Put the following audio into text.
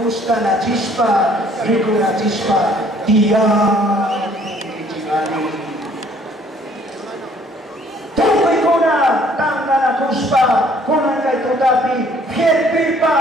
Fusta na chispa, rico na chispa, tiyan kitimani. Tukoy ko na, tangga na kuspa, kung ang kay tutapi, pipa,